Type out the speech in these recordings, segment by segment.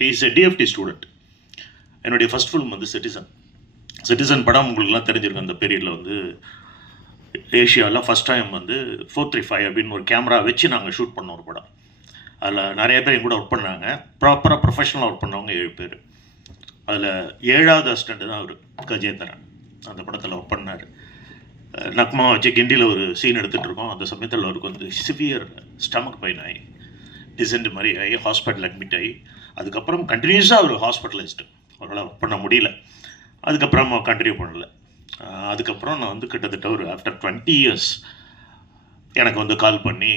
He is a TFT student. என்னுடைய first film வந்து citizen படம் உங்களுக்குலாம் தெரிஞ்சிருக்கும். அந்த பீரியடில் வந்து ஏஷியாவில் ஃபஸ்ட் டைம் வந்து 435 அப்படின்னு ஒரு கேமரா வச்சு நாங்கள் ஷூட் பண்ணோம் ஒரு படம். அதில் நிறைய பேர் என் கூட ஒர்க் பண்ணாங்க. ப்ராப்பராக ப்ரொஃபஷனலாக ஒர்க் பண்ணவங்க 7 பேர். அதில் 7வது அசிஸ்டண்ட்டு தான் அவர் கஜேந்திரன். அந்த படத்தில் ஒர்க் பண்ணார். நக்மா வச்சு கிண்டியில் ஒரு சீன் எடுத்துகிட்டு இருக்கோம். அந்த சமயத்தில் அவருக்கு வந்து சிவியர் ஸ்டமக் பெயின் ஆகி டிசென்ட் மாதிரி ஆகி ஹாஸ்பிட்டல் அட்மிட் ஆகி அதுக்கப்புறம் கண்டினியூஸாக அவர் ஹாஸ்பிட்டலைஸ்டு. அவரால் ஒர்க் பண்ண முடியல. அதுக்கப்புறம் கண்டினியூ பண்ணல. அதுக்கப்புறம் நான் வந்து கிட்டத்தட்ட ஒரு ஆஃப்டர் 20 இயர்ஸ் எனக்கு வந்து கால் பண்ணி,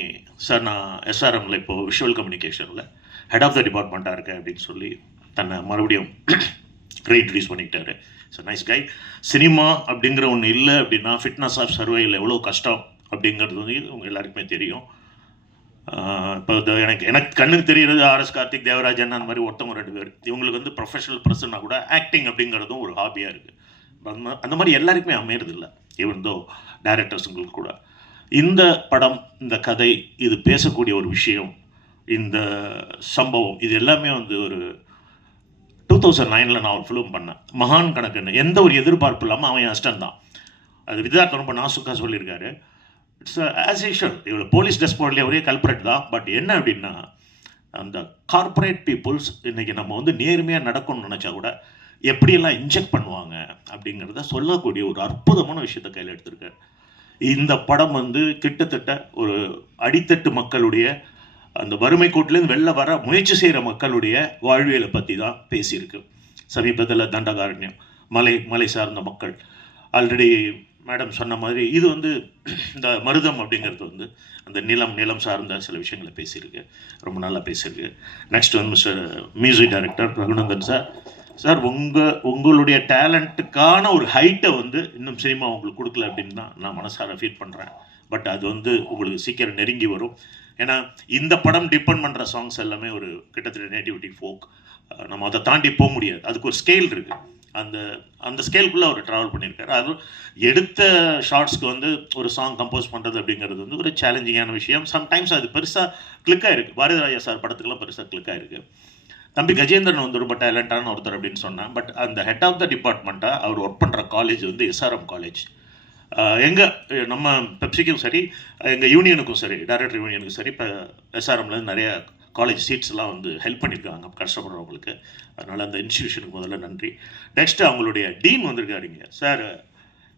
சார் நான் எஸ்ஆர்எம்மில் இப்போது விஷுவல் கம்யூனிகேஷனில் ஹெட் ஆஃப் த டிபார்ட்மெண்ட்டாக இருக்கேன் அப்படின்னு சொல்லி தன்னை மறுபடியும் ரீஇன்ட்ரடியூஸ் பண்ணிக்கிட்டாரு. So nice guy. சினிமா அப்படிங்கிற ஒன்று இல்லை அப்படின்னா ஃபிட்னஸ் ஆஃப் சர்வைவில் எவ்வளோ கஷ்டம் அப்படிங்கிறது வந்து உங்கள் எல்லாருக்குமே தெரியும். இப்போ எனக்கு கண்ணுக்கு தெரிகிறது ஆர்எஸ் கார்த்திக், தேவராஜன் அந்த மாதிரி ஒருத்தவங்க 2 பேர். இவங்களுக்கு வந்து ப்ரொஃபஷனல் பர்சனாக கூட ஆக்டிங் அப்படிங்கிறதும் ஒரு ஹாபியாக இருக்குது. அந்த மாதிரி எல்லாருக்குமே அமையிறது இல்லை. ஈவன் தோ டைரக்டர்ஸுங்களுக்கு கூட இந்த படம், இந்த கதை, இது பேசக்கூடிய ஒரு விஷயம், இந்த சம்பவம், இது எல்லாமே வந்து ஒரு 2009 நான் ஒரு ஃபிலிம் பண்ணேன், மகான் கணக்குன்னு. எந்த ஒரு எதிர்பார்ப்பு இல்லாமல் அவன் அஸ்டன் தான். அது விதார்த்தம் ரொம்ப நாசுக்காக சொல்லியிருக்காரு. It's as usual. இவ்வளோ போலீஸ் ட்ரெஸ் போடலையே, ஒரே கல்பரேட் தான். பட் என்ன அப்படின்னா, அந்த கார்ப்பரேட் பீப்புள்ஸ் இன்றைக்கி நம்ம வந்து நேர்மையாக நடக்கணும்னு நினச்சா கூட எப்படியெல்லாம் இன்ஜெக்ட் பண்ணுவாங்க அப்படிங்கிறத சொல்லக்கூடிய ஒரு அற்புதமான விஷயத்தை கையில் எடுத்திருக்காரு. இந்த படம் வந்து கிட்டத்தட்ட ஒரு அடித்தட்டு மக்களுடைய, அந்த வறுமை கோட்டிலேருந்து வெளில வர முயற்சி செய்கிற மக்களுடைய வாழ்வியலை பற்றி தான் பேசியிருக்கு. சமீபத்தில் தண்டகாரண்யம், மலை சார்ந்த மக்கள், ஆல்ரெடி மேடம் சொன்ன மாதிரி இது வந்து இந்த மருதம் அப்படிங்கிறது வந்து அந்த நிலம் சார்ந்த சில விஷயங்களை பேசியிருக்கு. ரொம்ப நல்லா பேசியிருக்கு. நெக்ஸ்ட் வந்து mister music director Raghunandan sir, உங்களுடைய டேலண்ட்டுக்கான ஒரு ஹைட்டை வந்து இன்னும் சினிமா உங்களுக்கு கொடுக்கல அப்படின்னு தான் நான் மனசார ஃபீல் பண்ணுறேன். பட் அது வந்து உங்களுக்கு சீக்கிரம் நெருங்கி வரும். ஏன்னா இந்த படம் டிபெண்ட் பண்ணுற சாங்ஸ் எல்லாமே ஒரு கிட்டத்தட்ட நேட்டிவிட்டி ஃபோக். நம்ம அதை தாண்டி போக முடியாது. அதுக்கு ஒரு ஸ்கேல் இருக்குது. அந்த ஸ்கேலுக்குள்ளே அவர் ட்ராவல் பண்ணியிருக்காரு. அது எடுத்த ஷார்ட்ஸ்க்கு வந்து ஒரு சாங் கம்போஸ் பண்ணுறது அப்படிங்கிறது வந்து ஒரு சேலஞ்சிங்கான விஷயம். சம்டைம்ஸ் அது பெருசாக கிளிக் ஆகிருக்கு. பாரதிராஜா சார் படத்துக்கெல்லாம் பெருசாக கிளிக் ஆகிருக்கு. தம்பி கஜேந்திரன் வந்து ரொம்ப டேலண்டான ஒருத்தர் அப்படின்னு சொன்னேன். பட் அந்த ஹெட் ஆஃப் த டிபார்ட்மெண்ட்டாக அவர் ஒர்க் பண்ணுற காலேஜ் வந்து எஸ்ஆர்எம் காலேஜ். எங்கள் நம்ம பெப்சிக்கும் சரி, எங்கள் யூனியனுக்கும் சரி, டைரக்டர் யூனியனுக்கும் சரி, இப்போ எஸ்ஆர்எம்லேருந்து நிறைய காலேஜ் சீட்ஸ்லாம் வந்து ஹெல்ப் பண்ணியிருக்காங்க கஷ்டப்படுறவங்களுக்கு. அதனால் அந்த இன்ஸ்டியூஷனுக்கு முதல்ல நன்றி. நெக்ஸ்ட்டு அவங்களுடைய டீன் வந்திருக்காருங்க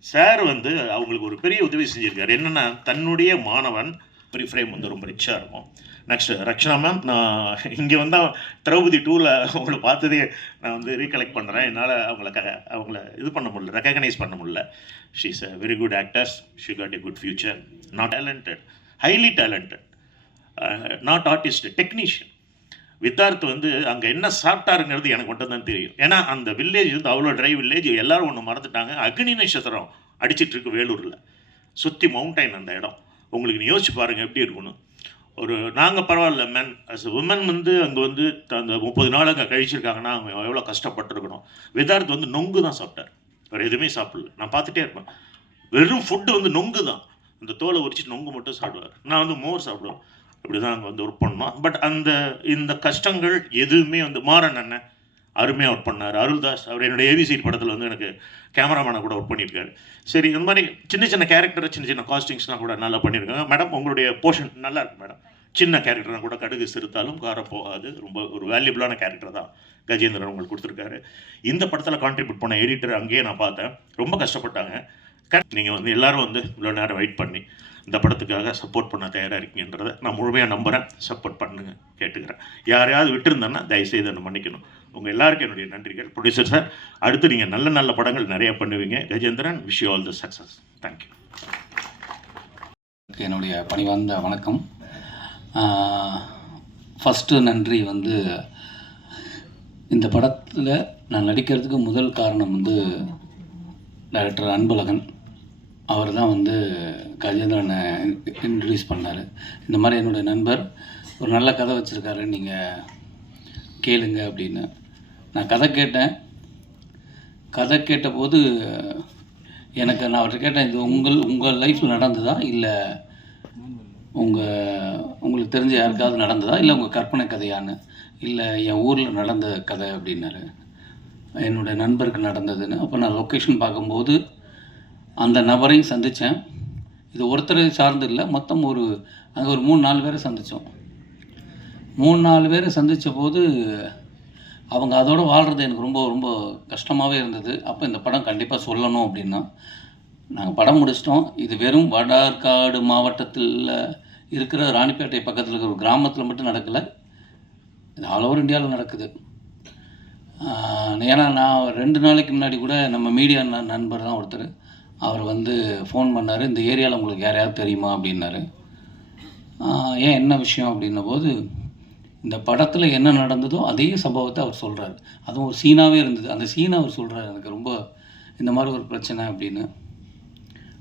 சார் வந்து அவங்களுக்கு ஒரு பெரிய உதவி செஞ்சுருக்காரு. என்னென்னா, தன்னுடைய மாணவன் ப்ரீ ஃப்ரேம் வந்து ரொம்ப ரிச்சாக இருக்கும். நெக்ஸ்ட் ரக்ஷனா மேம், நான் இங்கே வந்தால் திரௌபதி 2ல் அவங்கள பார்த்ததே நான் வந்து ரீகலெக்ட் பண்ணுறேன். என்னால் அவங்கள இது பண்ண முடியல, ரெக்கக்னைஸ் பண்ண முடியல. She is a very good actors. She got a good future. Not talented, highly talented, not artist, technician. Vidharth வந்து அங்கே என்ன சாப்பிட்டாருங்கிறது எனக்கு மட்டும் தான் தெரியும். ஏன்னா அந்த வில்லேஜ் வந்து அவ்வளோ ட்ரை வில்லேஜ். எல்லோரும் ஒன்று மறந்துட்டாங்க, அக்னி நட்சத்திரம் அடிச்சிட்ருக்கு வேலூரில். சுற்றி மவுண்டைன் அந்த இடம். உங்களுக்கு நீ யோசிச்சு பாருங்கள் எப்படி இருக்கணும். ஒரு நாங்கள் பரவாயில்ல மேன், அஸ் உமன் வந்து அங்கே வந்து அந்த 30 நாள் அங்கே கழிச்சிருக்காங்கன்னா அவங்க எவ்வளோ கஷ்டப்பட்டுருக்கணும். விதார்த் வந்து நொங்கு தான் சாப்பிட்டார், வேறு எதுவுமே சாப்பிடல. நான் பார்த்துட்டே இருப்பேன். வெறும் ஃபுட்டு வந்து நொங்கு தான். அந்த தோலை உரிச்சிட்டு நொங்கு மட்டும் சாப்பிடுவார். நான் வந்து மோர் சாப்பிடுவேன். இப்படி தான் அங்கே வந்து ஒர்க் பண்ணோம். பட் இந்த கஷ்டங்கள் எதுவுமே வந்து மாறன் அண்ணன் அருமையாக ஒர்க் பண்ணார். அருள்தாஸ் அவர் என்னுடைய ஏபிசி படத்தில் வந்து எனக்கு கேமராமேனை கூட ஒர்க் பண்ணியிருக்காரு. சரி, இந்த மாதிரி சின்ன கேரக்டர், சின்ன காஸ்டிங்ஸ்லாம் கூட நல்லா பண்ணியிருக்காங்க. மேடம் உங்களுடைய போர்ஷன் நல்லா இருக்கு மேடம். சின்ன கேரக்டர்னால் கூட கடுகு சிறுத்தாலும் காரம் போகாது. ரொம்ப ஒரு வேல்யூபிளான கேரக்டர் தான் கஜேந்திரன் உங்களுக்கு கொடுத்துருக்காரு. இந்த படத்தில் கான்ட்ரிபியூட் பண்ண எடிட்டர் அங்கேயே நான் பார்த்தேன், ரொம்ப கஷ்டப்பட்டாங்க. நீங்கள் வந்து எல்லோரும் வந்து இவ்வளோ நேரம் வெயிட் பண்ணி இந்த படத்துக்காக சப்போர்ட் பண்ண தயாராக இருக்கீங்கன்றதை நான் முழுமையாக நம்புகிறேன். சப்போர்ட் பண்ணுங்க கேட்டுக்கிறேன். யாரையாவது விட்டுருந்தேன்னா தயவுசெய்து என்னை மன்னிக்கணும். உங்கள் எல்லாருக்கும் என்னுடைய நன்றிகள். ப்ரொடியூசர் சார், அடுத்து நீங்கள் நல்ல படங்கள் நிறைய பண்ணுவீங்க. Gajendran, wish you all the success. Thank you. என்னுடைய பணிவார்ந்த வணக்கம். ஃபஸ்ட்டு நன்றி வந்து, இந்த படத்தில் நான் நடிக்கிறதுக்கு முதல் காரணம் வந்து டைரக்டர் அன்பழகன். அவர் தான் வந்து கஜேந்திரனை இன்ட்ரடியூஸ் பண்ணார். இந்த மாதிரி என்னுடைய நண்பர் ஒரு நல்ல கதை வச்சுருக்காரு, நீங்கள் கேளுங்க அப்படின்னு. நான் கதை கேட்டபோது நான் அவர்கிட்ட கேட்டேன், இது உங்கள் லைஃப்பில் நடந்ததா, இல்லை உங்களுக்கு தெரிஞ்ச யாருக்காவது நடந்ததா, இல்லை உங்கள் கற்பனை கதையான்னு. இல்லை என் ஊரில் நடந்த கதை அப்படின்னாரு. என்னுடைய நண்பருக்கு நடந்ததுன்னு. அப்போ நான் லொக்கேஷன் பார்க்கும்போது அந்த நபரையும் சந்தித்தேன். இது ஒருத்தரை சார்ந்து இல்லை, மொத்தம் அங்கே ஒரு 3-4 பேரை சந்தித்தோம். 3-4 பேரை சந்தித்த போது அவங்க அதோடு வாழ்கிறது எனக்கு ரொம்ப ரொம்ப கஷ்டமாகவே இருந்தது. அப்போ இந்த படம் கண்டிப்பாக சொல்லணும் அப்படின்னா நாங்கள் படம் முடிச்சிட்டோம். இது வெறும் வடார்காடு மாவட்டத்தில் இருக்கிற ராணிப்பேட்டை பக்கத்தில் இருக்கிற ஒரு கிராமத்தில் மட்டும் நடக்கலை, இது ஆல் ஓவர் இந்தியாவில் நடக்குது. ஏன்னா நான் 2 நாளைக்கு முன்னாடி கூட நம்ம மீடியா நண்பர் தான் ஒருத்தர், அவர் வந்து ஃபோன் பண்ணார், இந்த ஏரியாவில் உங்களுக்கு யாரையாவது தெரியுமா அப்படின்னாரு. ஏன் என்ன விஷயம் அப்படின்ன போது இந்த படத்தில் என்ன நடந்ததோ அதே சம்பவத்தை அவர் சொல்கிறார். அதுவும் ஒரு சீனாகவே இருந்தது. அந்த சீனை அவர் சொல்கிறார், எனக்கு ரொம்ப இந்த மாதிரி ஒரு பிரச்சனை அப்படின்னு.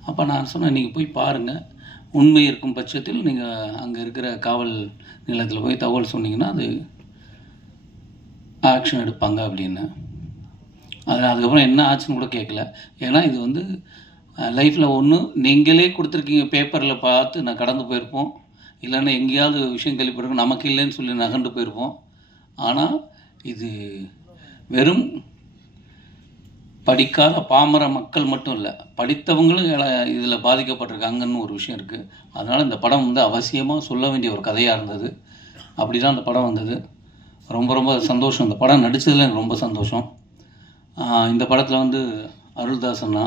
அப்போ நான் சொன்னேன், நீங்கள் போய் பாருங்கள், உண்மை இருக்கும் பட்சத்தில் நீங்கள் அங்கே இருக்கிற காவல் நிலையத்தில் போய் தகவல் சொன்னீங்கன்னா அது ஆக்ஷன் எடுப்பாங்க அப்படின்னு. அதுக்கப்புறம் என்ன ஆச்சுன்னு கூட கேட்கல. ஏன்னா இது வந்து லைஃப்பில் ஒன்று நீங்களே கொடுத்துருக்கீங்க, பேப்பரில் பார்த்து நான் கடந்து போயிருப்போம், இல்லைன்னா எங்கேயாவது விஷயம் கேள்விப்பட்டிருக்கோம், நமக்கு இல்லைன்னு சொல்லி நகண்டு போயிருப்போம். ஆனால் இது வெறும் படிக்காத பாமர மக்கள் மட்டும் இல்லை, படித்தவங்களும் இதில் பாதிக்கப்பட்டிருக்காங்கன்னு ஒரு விஷயம் இருக்குது. அதனால் இந்த படம் வந்து அவசியமாக சொல்ல வேண்டிய ஒரு கதையாக இருந்தது. அப்படி தான் இந்த படம் வந்தது. ரொம்ப ரொம்ப சந்தோஷம், இந்த படம் நடித்ததில் எனக்கு ரொம்ப சந்தோஷம். இந்த படத்தில் வந்து அருள்தாசன்னா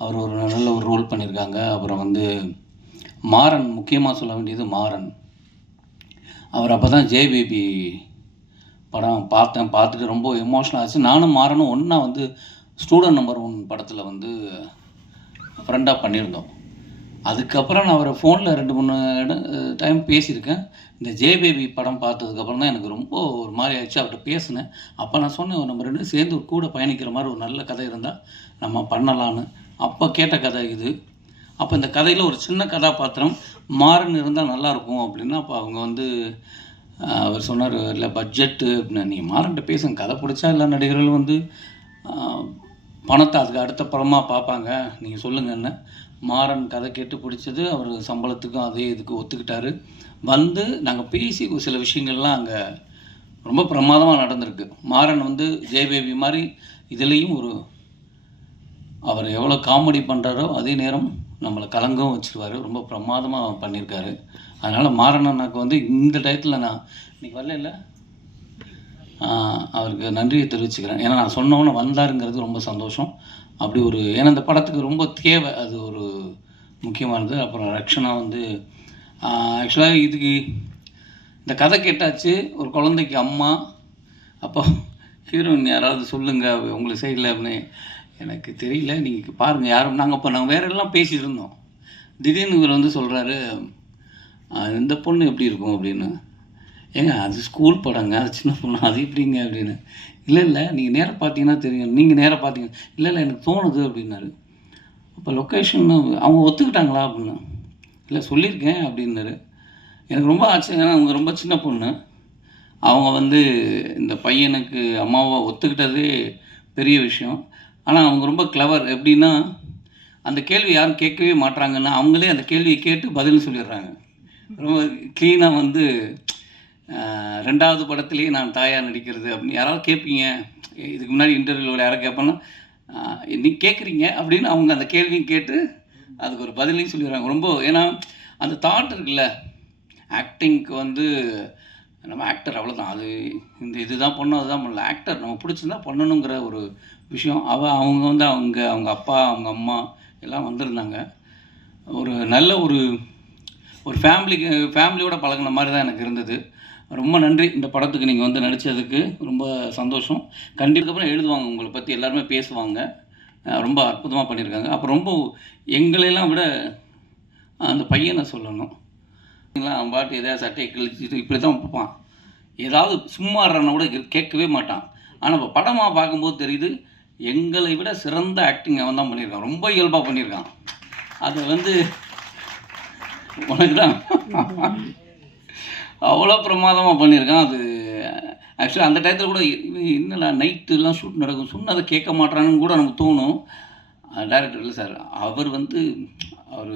அவர் ஒரு நல்ல ஒரு ரோல் பண்ணியிருக்காங்க. அப்புறம் வந்து மாறன், முக்கியமாக சொல்ல வேண்டியது மாறன். அவர் அப்போ தான் ஜெய் பேபி படம் பார்த்துட்டு ரொம்ப எமோஷனல் ஆச்சு. நானும் மாறனும் ஒன்றா வந்து ஸ்டூடெண்ட் நம்பர் 1 படத்தில் வந்து ஃப்ரெண்டாக பண்ணியிருந்தோம். அதுக்கப்புறம் நான் அவரை ஃபோனில் 2-3 டைம் பேசியிருக்கேன். இந்த ஜெய் பேபி படம் பார்த்ததுக்கப்புறம் தான் எனக்கு ரொம்ப ஒரு மாதிரி ஆயிடுச்சு. அவர்கிட்ட பேசினேன். அப்போ நான் சொன்னேன், நம்ம 2 சேர்ந்து கூட பயணிக்கிற மாதிரி ஒரு நல்ல கதை இருந்தால் நம்ம பண்ணலான்னு. அப்போ கேட்ட கதை இது. அப்போ இந்த கதையில் ஒரு சின்ன கதாபாத்திரம் மாறன் இருந்தால் நல்லாயிருக்கும் அப்படின்னா, அப்போ அவங்க வந்து அவர் சொன்னார், இல்லை பட்ஜெட்டு அப்படின்னா, நீங்கள் மாறன்ட்ட பேசுங்க, கதை பிடிச்சா எல்லா நடிகர்களும் வந்து பணத்தை அதுக்கு அடுத்த படமாக பார்ப்பாங்க, நீங்கள் சொல்லுங்கன்னு. மாறன் கதை கேட்டு பிடிச்சது, அவர் சம்பளத்துக்கும் அதே இதுக்கு ஒத்துக்கிட்டாரு. வந்து நாங்கள் பேசி சில விஷயங்கள்லாம் அங்கே ரொம்ப பிரமாதமாக நடந்திருக்கு. மாறன் வந்து ஜெய் பேபி மாதிரி இதுலேயும் அவர் எவ்வளோ காமெடி பண்ணுறாரோ அதே நேரம் நம்மளை கலங்கவும் வச்சுருவார். ரொம்ப பிரமாதமாக பண்ணியிருக்காரு. அதனால் மாறன் அண்ணாக்கு வந்து இந்த டயத்தில் நான் இன்றைக்கி வரல இல்லை, அவருக்கு நன்றியை தெரிவிச்சுக்கிறேன். ஏன்னா நான் சொன்னவொன்னே வந்தாருங்கிறது ரொம்ப சந்தோஷம். அப்படி ஏன்னா இந்த படத்துக்கு ரொம்ப தேவை, அது ஒரு முக்கியமானது. அப்புறம் ரக்ஷனா வந்து ஆக்சுவலாக இதுக்கு இந்த கதை கேட்டாச்சு, ஒரு குழந்தைக்கு அம்மா. அப்போ ஹீரோயின் யாராவது சொல்லுங்கள் உங்களுக்கு சைடில் அப்படின்னு. எனக்கு தெரியல, நீங்கள் பாருங்கள் யாரும். நாங்கள் வேற எல்லாம் பேசிகிட்டு இருந்தோம். திடீர்னு இவர் வந்து சொல்கிறாரு, இந்த பொண்ணு எப்படி இருக்கும் அப்படின்னு. ஏங்க அது ஸ்கூல் படங்க, அது சின்ன பொண்ணு, அது எப்படிங்க அப்படின்னு. இல்லை நீங்கள் நேராக பார்த்தீங்கன்னா தெரியும், நீங்கள் நேராக பார்த்தீங்க. இல்லை எனக்கு தோணுது அப்படின்னாரு. அப்போ லொக்கேஷன் அவங்க ஒத்துக்கிட்டாங்களா அப்படின்னு. இல்லை சொல்லியிருக்கேன் அப்படின்னாரு. எனக்கு ரொம்ப ஆச்சரியம், ஏன்னா அவங்க ரொம்ப சின்ன பொண்ணு. அவங்க வந்து இந்த பையனுக்கு அம்மாவை ஒத்துக்கிட்டதே பெரிய விஷயம். ஆனால் அவங்க ரொம்ப கிளவர். எப்படின்னா அந்த கேள்வி யாரும் கேட்கவே மாட்டுறாங்கன்னா அவங்களே அந்த கேள்வியை கேட்டு பதில் சொல்லிடுறாங்க. ரொம்ப க்ளீனாக வந்து 2வது படத்துலேயே நான் தாயாக நடிக்கிறது அப்படின்னு யாராவது கேட்பீங்க, இதுக்கு முன்னாடி இன்டர்வியூவில் யாராவது கேட்பேன்னா நீ கேட்குறீங்க அப்படின்னு அவங்க அந்த கேள்வியும் கேட்டு அதுக்கு ஒரு பதிலையும் சொல்லிடுறாங்க. ரொம்ப ஏன்னா அந்த தாட் இருக்குல்ல, ஆக்டிங்க்கு வந்து நம்ம ஆக்டர் அவ்வளோதான், அது இதுதான் பண்ணணும் அதுதான் பண்ணல, ஆக்டர் நம்ம பிடிச்சிருந்தா பண்ணணுங்கிற ஒரு விஷயம். அவங்க வந்து அவங்க அப்பா அவங்க அம்மா எல்லாம் வந்திருந்தாங்க. ஒரு நல்ல ஒரு ஃபேமிலியோட பழகின மாதிரி தான் எனக்கு இருந்தது. ரொம்ப நன்றி இந்த படத்துக்கு நீங்கள் வந்து நடித்ததுக்கு ரொம்ப சந்தோஷம். கண்டிப்பாக எழுதுவாங்க உங்களை பற்றி, எல்லாருமே பேசுவாங்க. ரொம்ப அற்புதமாக பண்ணியிருக்காங்க. அப்போ ரொம்ப எங்களையெல்லாம் விட அந்த பையனை சொல்லணும். அவன் பாட்டு எதாவது சட்டையை கிழிச்சிட்டு இப்படி தான் பார்ப்பான், ஏதாவது சும்மா இருறான்னா கூட கேட்கவே மாட்டான். ஆனால் இப்போ படமாக பார்க்கும்போது தெரியுது, எங்களை விட சிறந்த ஆக்டிங் அவன் தான் பண்ணியிருக்கான். ரொம்ப இயல்பாக பண்ணியிருக்கான். அதை வந்து உனக்கு தான் அவ்வளோ பிரமாதமாக பண்ணியிருக்கான். அது ஆக்சுவலாக அந்த டயத்தில் கூட என்னடா நைட்டுலாம் ஷூட் நடக்கும், சொன்னதை கேட்க மாட்டான்னு கூட நமக்கு தோணும். டைரக்டர் இல்லை சார், அவர் வந்து அவர்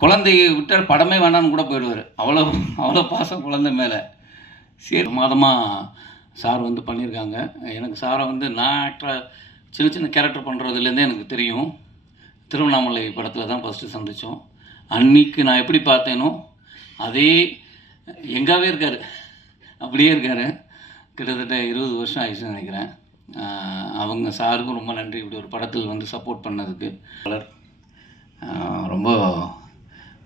குழந்தைய விட்டால் படமே வேண்டான்னு கூட போயிடுவார். அவ்வளோ பாசம் குழந்தை மேலே. சரி மாதமாக சார் வந்து பண்ணியிருக்காங்க. எனக்கு சாரை வந்து நான் ஆக்டராக சின்ன சின்ன கேரக்டர் பண்ணுறதுலேருந்தே எனக்கு தெரியும். திருவண்ணாமலை படத்தில் தான் ஃபஸ்ட்டு சந்தித்தோம். அன்றைக்கி நான் எப்படி பார்த்தேனோ அதே எங்காவே இருக்கார், அப்படியே இருக்கார். கிட்டத்தட்ட 20 வருஷம் ஆயிடுச்சுன்னு நினைக்கிறேன். அவங்க சாருக்கும் ரொம்ப நன்றி, இப்படி ஒரு படத்தில் வந்து சப்போர்ட் பண்ணதுக்கு. ரொம்ப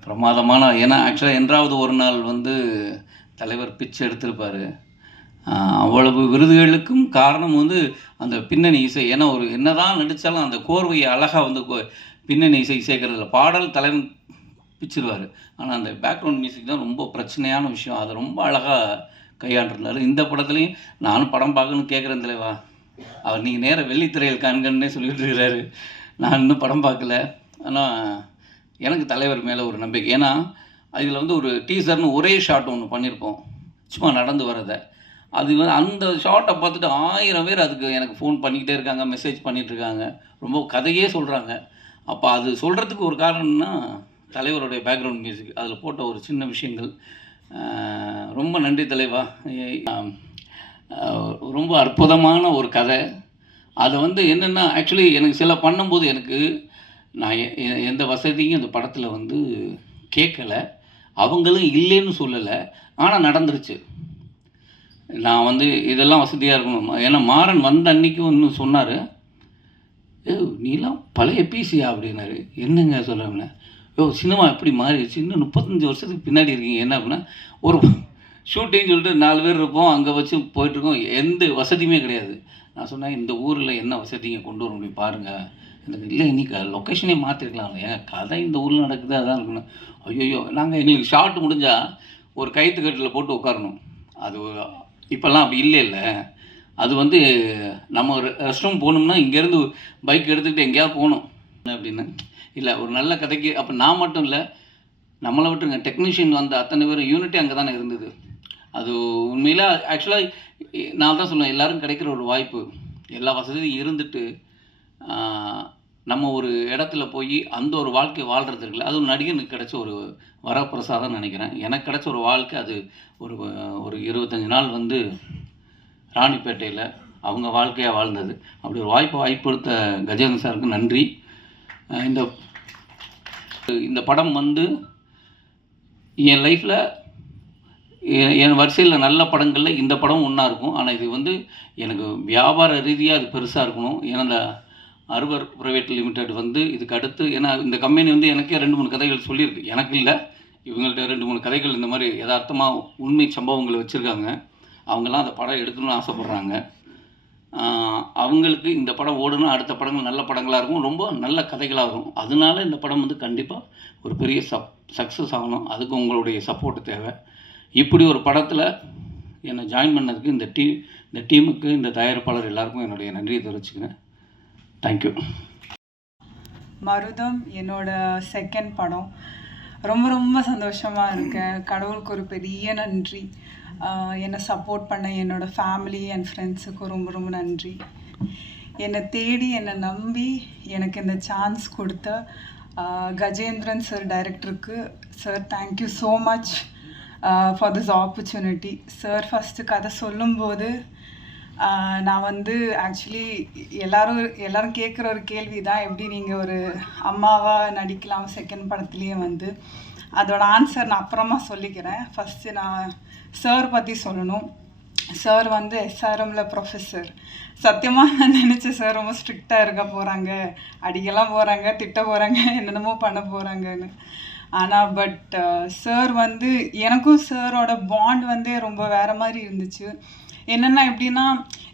பிரமாதமான, ஏன்னா ஆக்சுவலாக என்றாவது ஒரு நாள் வந்து தலைவர் பிச்சை எடுத்திருப்பார். அவ்வளவு விருதுகளுக்கும் காரணம் வந்து அந்த பின்னணி இசை. ஏன்னா ஒரு என்னதான் நடித்தாலும் அந்த கோர்வையை அழகாக வந்து பின்னணி இசை சேர்க்கறதில்ல. பாடல் தலைவன் பிச்சிருவார், ஆனால் அந்த பேக்ரவுண்ட் மியூசிக் தான் ரொம்ப பிரச்சனையான விஷயம். அதை ரொம்ப அழகாக கையாண்டிருந்தார். இந்த படத்துலையும் நானும் படம் பார்க்கணுன்னு கேட்குறேன் தலைவா. அவர் நீங்கள் நேராக வெள்ளித்திரையில் காண்கன்னே சொல்லிகிட்டு இருக்கிறாரு. நான் இன்னும் படம் பார்க்கல. ஆனால் எனக்கு தலைவர் மேலே ஒரு நம்பிக்கை. ஏன்னா அதில் வந்து ஒரு டீசர்னு ஒரே ஷாட் ஒன்று பண்ணியிருப்போம், சும்மா நடந்து வரதை. அது வந்து அந்த ஷார்ட்டை பார்த்துட்டு 1000 பேர் அதுக்கு எனக்கு ஃபோன் பண்ணிக்கிட்டே இருக்காங்க, மெசேஜ் பண்ணிகிட்ருக்காங்க, ரொம்ப கதையே சொல்கிறாங்க. அப்போ அது சொல்கிறதுக்கு ஒரு காரணம்னா தலைவருடைய பேக்ரவுண்ட் மியூசிக், அதில் போட்ட ஒரு சின்ன விஷயங்கள். ரொம்ப நன்றி தலைவா. ரொம்ப அற்புதமான ஒரு கதை. அதை வந்து என்னென்னா ஆக்சுவலி எனக்கு சில பண்ணும்போது எனக்கு நான் எந்த வசதியும் அந்த படத்தில் வந்து கேட்கலை, அவங்களும் இல்லைன்னு சொல்லலை, ஆனால் நடந்துருச்சு. நான் வந்து இதெல்லாம் வசதியாக இருக்கணும். ஏன்னா மாறன் வந்த அன்றைக்கி ஒன்று சொன்னார், நீலாம் பழைய பிசியா அப்படின்னாரு. என்னங்க சொல்கிறேன், சினிமா எப்படி மாறிடுச்சு, இன்னும் 35 வருஷத்துக்கு பின்னாடி இருக்கீங்க. என்ன அப்படின்னா, ஒரு ஷூட்டிங் சொல்லிட்டு 4 பேர் இருப்போம், அங்கே வச்சு போயிட்டுருக்கோம், எந்த வசதியுமே கிடையாது. நான் சொன்னேன், இந்த ஊரில் என்ன வசதிங்க கொண்டு வர முடியும் பாருங்கள். எனக்கு இல்லை, இன்றைக்கி லொக்கேஷனே மாற்றிருக்கலாம், ஏன் கதை இந்த ஊரில் நடக்குது அதான் இருக்கணும். ஐயோ, நாங்கள் எங்களுக்கு ஷார்ட் முடிஞ்சால் ஒரு கயிற்றுக்கட்டில் போட்டு உட்காரணும். அது இப்போல்லாம் அப்படி இல்லை. அது வந்து நம்ம ஒரு ரெஸ்ட் ரூம் போகணும்னா இங்கேருந்து பைக் எடுத்துக்கிட்டு எங்கேயாவது போகணும் அப்படின்னு இல்லை. ஒரு நல்ல கதைக்கு அப்போ நான் மட்டும் இல்லை, நம்மளை விட்டுருங்க, டெக்னீஷியன் வந்த அத்தனை பேர் யூனிட்டி அங்கே தானே இருந்தது. அது உண்மையில் ஆக்சுவலாக நான் தான் சொல்லுவேன், எல்லோரும் கிடைக்கிற ஒரு வாய்ப்பு, எல்லா வசதியும் இருந்துட்டு நம்ம ஒரு இடத்துல போய் அந்த ஒரு வாழ்க்கை வாழ்கிறது இருக்குல்ல, அது ஒரு நடிகனுக்கு கிடைச்ச ஒரு வரப்பிரசாதம் நினைக்கிறேன். எனக்கு கிடைச்ச ஒரு வாழ்க்கை அது. ஒரு 25 நாள் வந்து ராணிப்பேட்டையில் அவங்க வாழ்க்கையாக வாழ்ந்தது. அப்படி ஒரு வாய்ப்பு கொடுத்த கஜேந்திரன் சாருக்கு நன்றி. இந்த படம் வந்து என் லைஃப்பில் என் வரிசையில் நல்ல படங்களில் இந்த படம் ஒன்றா இருக்கும். ஆனால் இது வந்து எனக்கு வியாபார ரீதியாக அது பெருசாக இருக்கணும். ஏன்னா இந்த அருவர் ப்ரைவேட் லிமிடெட் வந்து இதுக்கு அடுத்து, ஏன்னா இந்த கம்பெனி வந்து எனக்கே 2-3 கதைகள் சொல்லியிருக்கு, எனக்கு இல்லை, இவங்கள்ட்ட 2-3 கதைகள் இந்த மாதிரி யதார்த்தமாக உண்மை சம்பவங்களை வச்சுருக்காங்க. அவங்கெல்லாம் அந்த படம் எடுக்கணும்னு ஆசைப்பட்றாங்க. அவங்களுக்கு இந்த படம் ஓடணும், அடுத்த படங்கள் நல்ல படங்களாக இருக்கும், ரொம்ப நல்ல கதைகளாக இருக்கும். அதனால இந்த படம் வந்து கண்டிப்பாக ஒரு பெரிய சக்ஸஸ் ஆகணும். அதுக்கு உங்களுடைய சப்போர்ட்டு தேவை. இப்படி ஒரு படத்தில் என்னை ஜாயின் பண்ணதுக்கு இந்த டீமுக்கு, இந்த தயாரிப்பாளர் எல்லாருக்கும் என்னுடைய நன்றியை தெரிவிச்சுக்கிறேன். தேங்க்யூ. மருதம் என்னோட செகண்ட் படம். ரொம்ப சந்தோஷமாக இருக்கேன். கடவுளுக்கு ஒரு பெரிய நன்றி. என்னை சப்போர்ட் பண்ண என்னோடய ஃபேமிலி அண்ட் ஃப்ரெண்ட்ஸுக்கும் ரொம்ப நன்றி. என்னை தேடி என்னை நம்பி எனக்கு இந்த சான்ஸ் கொடுத்த கஜேந்திரன் சார் டைரக்டருக்கு, sir thank you so much for this opportunity. Sir first கதை சொல்லும்போது நான் வந்து ஆக்சுவலி எல்லோரும் கேட்குற ஒரு கேள்வி தான், எப்படி நீங்கள் ஒரு அம்மாவாக நடிக்கலாம் செகண்ட் படத்துலேயே வந்து. அதோட ஆன்சர் நான் அப்புறமா சொல்லிக்கிறேன். ஃபஸ்ட்டு நான் சார் பற்றி சொல்லணும். சார் வந்து SRMல ப்ரொஃபஸர். சத்தியமாக நான் நினச்சேன் சார் ரொம்ப ஸ்ட்ரிக்டாக இருக்க போகிறாங்க, அடிக்கலாம் போகிறாங்க, திட்ட போகிறாங்க, என்னென்னமோ பண்ண போகிறாங்கன்னு. ஆனால் பட் சார் வந்து எனக்கும் சாரோட பாண்ட் வந்து ரொம்ப வேறு மாதிரி இருந்துச்சு. என்னென்னா எப்படின்னா,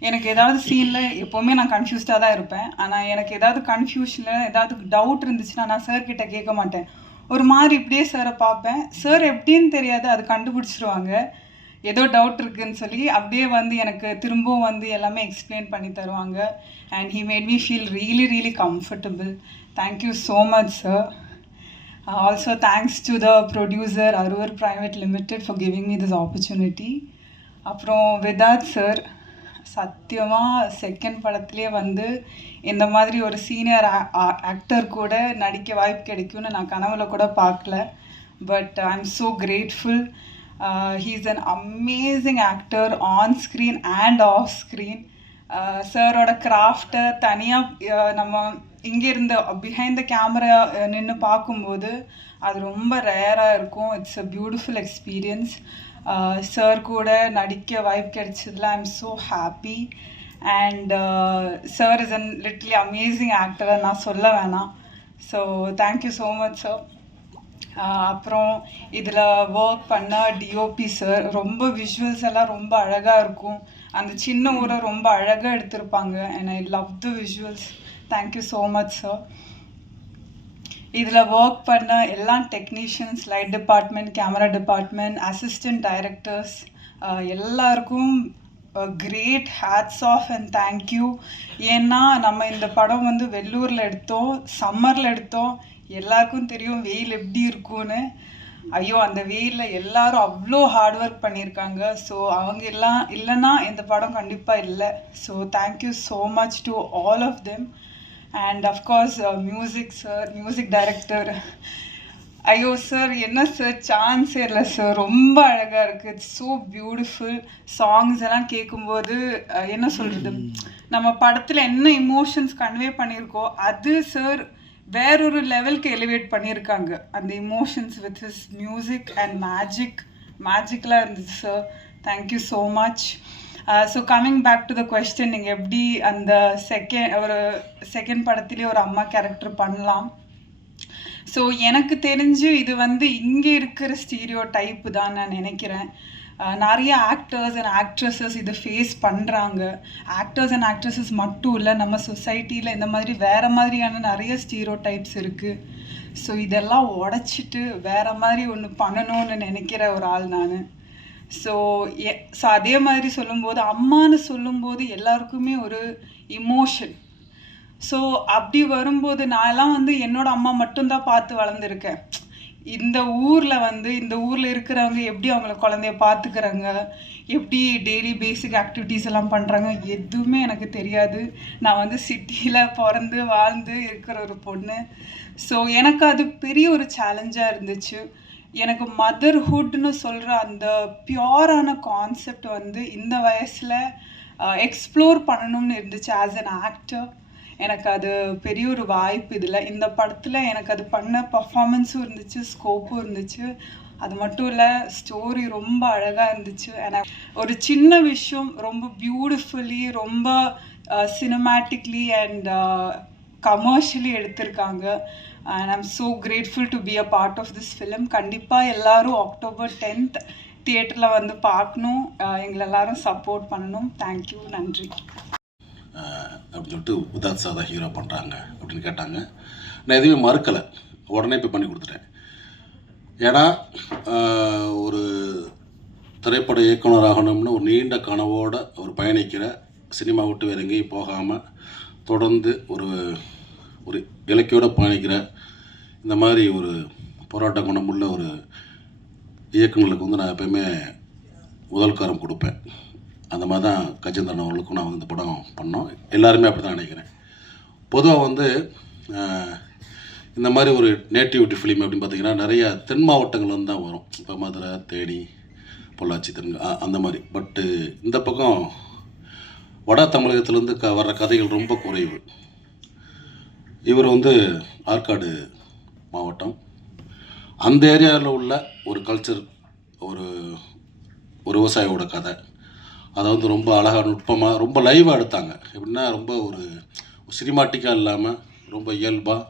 எனக்கு ஏதாவது சீனில் எப்போவுமே நான் கன்ஃபியூஸ்டாக தான் இருப்பேன். ஆனால் எனக்கு ஏதாவது கன்ஃபியூஷனில் ஏதாவது டவுட் இருந்துச்சுன்னா நான் சார்கிட்ட கேட்க மாட்டேன். ஒரு மாதிரி இப்படியே சாரை பார்ப்பேன். சார் எப்படின்னு தெரியாது, அது கண்டுபிடிச்சிருவாங்க, ஏதோ டவுட் இருக்குதுன்னு சொல்லி அப்படியே வந்து எனக்கு திரும்பவும் வந்து எல்லாமே எக்ஸ்பிளைன் பண்ணி தருவாங்க. And he made me feel really comfortable. Thank you so much sir. Also thanks to the producer Aruvar private limited for giving me this opportunity. அப்புறம் விதாத் சார், சத்தியமாக செகண்ட் படத்துலேயே வந்து இந்த மாதிரி ஒரு சீனியர் ஆக்டர் கூட நடிக்க வாய்ப்பு கிடைக்கும்னு நான் கனவுல கூட பார்க்கல. But I am so grateful. He's an amazing actor on screen and off screen. சாரோட கிராஃப்டை தனியாக நம்ம இங்கேருந்து பிஹைண்ட் த கேமரா நின்று பார்க்கும்போது அது ரொம்ப ரேராக இருக்கும். It's a beautiful experience. Sir கூட நடிக்க வாய்ப்பு கிடைச்சதில் I am so happy. And sir is an literally amazing ஆக்டரை நான் சொல்ல வேணாம். So thank you so much sir. அப்புறம் இதில் ஒர்க் பண்ண டிஓபி சார், ரொம்ப விஷுவல்ஸ் எல்லாம் ரொம்ப அழகாக இருக்கும். அந்த சின்ன ஊரை ரொம்ப அழகாக எடுத்திருப்பாங்க. And I love the visuals. Thank you so much sir. இதில் ஒர்க் பண்ண எல்லா technicians, light department, camera department, assistant directors எல்லாருக்கும் great hats off and thank you. ஏன்னா நம்ம இந்த படம் வந்து வெள்ளூரில் எடுத்தோம், சம்மரில் எடுத்தோம். எல்லாருக்கும் தெரியும் வெயில் எப்படி இருக்கும்னு. ஐயோ, அந்த வெயிலில் எல்லாரும் அவ்வளோ ஹார்ட் ஒர்க் பண்ணியிருக்காங்க. ஸோ அவங்க எல்லாம் இல்லைன்னா இந்த படம் கண்டிப்பாக இல்லை. So thank you so much to all of them. And of course music sir, music director. ஐயோ சார், என்ன சார் சான்ஸே இல்லை சார், ரொம்ப அழகாக இருக்குது. It's so beautiful. சாங்ஸ் எல்லாம் கேட்கும்போது என்ன சொல்கிறது, நம்ம படத்தில் என்ன இமோஷன்ஸ் கன்வே பண்ணியிருக்கோ அது சார் வேறொரு லெவலுக்கு எலிவேட் பண்ணியிருக்காங்க. அந்த emotions with his music and மேஜிக்கலாக இருந்துச்சு sir. Thank you so much. So coming back to the question, நீங்கள் எப்படி அந்த செகண்ட் படத்துலேயே ஒரு அம்மா கேரக்டர் பண்ணலாம்? ஸோ எனக்கு தெரிஞ்சு இது வந்து இங்கே இருக்கிற ஸ்டீரியோ டைப்பு தான் நான் நினைக்கிறேன். நிறைய ஆக்டர்ஸ் அண்ட் ஆக்ட்ரஸஸ் இதை ஃபேஸ் பண்ணுறாங்க. ஆக்டர்ஸ் அண்ட் ஆக்ட்ரஸஸ் மட்டும் இல்லை, நம்ம சொசைட்டியில் இந்த மாதிரி வேறு மாதிரியான நிறைய ஸ்டீரியோ டைப்ஸ் இருக்குது. ஸோ இதெல்லாம் உடச்சிட்டு வேறு மாதிரி ஒன்று பண்ணணும்னு நினைக்கிற ஒரு ஆள் நான். ஸோ அதே மாதிரி சொல்லும்போது, அம்மானு சொல்லும்போது எல்லாருக்குமே ஒரு இமோஷன். ஸோ அப்படி வரும்போது நான்லாம் வந்து என்னோடய அம்மா மட்டும்தான் பார்த்து வளர்ந்துருக்கேன். இந்த ஊரில் இருக்கிறவங்க எப்படி அவங்கள குழந்தைய பார்த்துக்கிறாங்க, எப்படி டெய்லி பேசிக் ஆக்டிவிட்டீஸ் எல்லாம் பண்ணுறாங்க, எதுவுமே எனக்கு தெரியாது. நான் வந்து சிட்டியில் பிறந்து வாழ்ந்து இருக்கிற ஒரு பொண்ணு. ஸோ எனக்கு அது பெரிய ஒரு சேலஞ்சாக இருந்துச்சு. எனக்கு மதர்ஹுட்னு சொல்கிற அந்த பியூரான கான்செப்ட் வந்து இந்த வயசில் எக்ஸ்ப்ளோர் பண்ணணும்னு இருந்துச்சு ஆஸ் அன் ஆக்டர். எனக்கு அது பெரிய ஒரு வாய்ப்பு. இந்த படத்தில் எனக்கு அது பண்ண பர்ஃபார்மன்ஸும் இருந்துச்சு, ஸ்கோப்பும் இருந்துச்சு. அது மட்டும் இல்லை, ஸ்டோரி ரொம்ப அழகாக இருந்துச்சு. எனக்கு ஒரு சின்ன விஷயம் ரொம்ப பியூட்டிஃபுல்லி, ரொம்ப சினிமேட்டிக்லி அண்ட் கமர்ஷியலி எடுத்திருக்காங்க. And I'm so grateful to be a part of this film. கண்டிப்பாக எல்லோரும் October 10th தியேட்டரில் வந்து பார்க்கணும். எங்களை எல்லாரும் சப்போர்ட் பண்ணணும். தேங்க்யூ, நன்றி. அப்படின்னு சொல்லிட்டு உதாத் சார் தான் ஹீரோ பண்ணுறாங்க அப்படின்னு கேட்டாங்க. நான் எதுவுமே மறுக்கலை, உடனே போய் பண்ணி கொடுத்துட்டேன். ஏன்னா ஒரு திரைப்பட இயக்குனர் ஆகணும்னு ஒரு நீண்ட கனவோடு ஒரு பயணிக்கிற, சினிமா விட்டு வேறு எங்கேயும் போகாமல் தொடர்ந்து ஒரு ஒரு இலக்கியோடு பயணிக்கிற இந்த மாதிரி ஒரு போராட்ட குணமுள்ள ஒரு இயக்குநர்களுக்கு வந்து நான் எப்போயுமே முதல் காரம் கொடுப்பேன். அந்த மாதிரி தான் கஜேந்திரன் அவர்களுக்கும் நான் வந்து இந்த படம் பண்ணோம். எல்லாருமே அப்படி தான் நினைக்கிறேன். பொதுவாக வந்து இந்த மாதிரி ஒரு நேட்டிவிட்டி ஃபிலிம் அப்படின்னு பார்த்திங்கன்னா நிறைய தென் மாவட்டங்கள்லேருந்து தான் வரும். இப்போ மதுரை, தேனி, பொள்ளாச்சி, அந்த மாதிரி. பட்டு இந்த பக்கம் வட தமிழகத்துலேருந்து வர்ற கதைகள் ரொம்ப குறைவு. இவர் வந்து ஆற்காடு மாவட்டம், அந்த ஏரியாவில் உள்ள ஒரு கல்ச்சர், ஒரு விவசாயியோட கதை. அதை வந்து ரொம்ப அழகாக, நுட்பமாக, ரொம்ப லைவாக எடுத்தாங்க. எப்படின்னா ரொம்ப ஒரு சினிமாட்டிக்காக இல்லாமல் ரொம்ப இயல்பாக,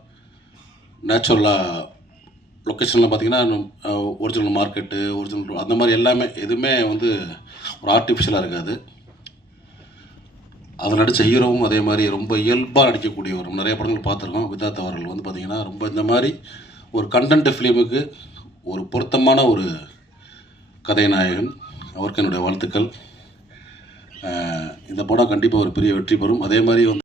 நேச்சுரலாக. லொக்கேஷன்லாம் பார்த்திங்கன்னா ஒரிஜினல் மார்க்கெட்டு, ஒரிஜினல் அந்த மாதிரி எல்லாமே, எதுவுமே வந்து ஒரு ஆர்டிஃபிஷியலாக இருக்காது. அதில் நடித்த ஹீரோவும் அதே மாதிரி ரொம்ப இயல்பாக நடிக்கக்கூடியவர். நிறைய படங்கள் பார்த்துருக்கோம். விதாத் அவர்கள் வந்து பார்த்திங்கன்னா ரொம்ப இந்த மாதிரி ஒரு கண்டென்ட் ஃபிலிமுக்கு ஒரு பொருத்தமான ஒரு கதைநாயகன். அவருக்கு என்னுடைய வாழ்த்துக்கள். இந்த படம் கண்டிப்பாக ஒரு பெரிய வெற்றி பெறும். அதே மாதிரி வந்து